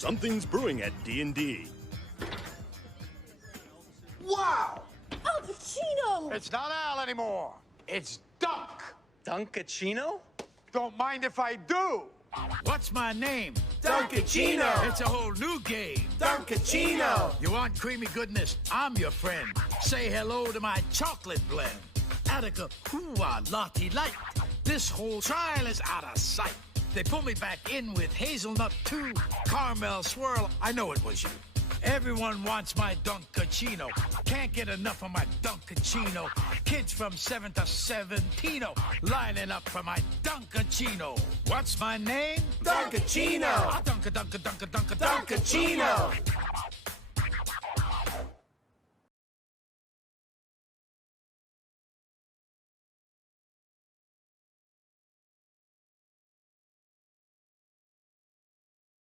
Something's brewing at D&D. Wow! Al Pacino! It's not Al anymore. It's Dunk. Dunkaccino? Don't mind if I do. What's my name? Dunkaccino! It's a whole new game. Dunkaccino! You want creamy goodness? I'm your friend. Say hello to my chocolate blend. Attica, hoo-ah, lottie light. This whole trial is out of sight. They pull me back in with hazelnut too. Caramel swirl, I know it was you. Everyone wants my Dunkaccino. Can't get enough of my Dunkaccino. Kids from 7 to 17 lining up for my Dunkaccino. What's my name? Dunkaccino! Dunka, dunka, dunka, dunka, Dunkaccino!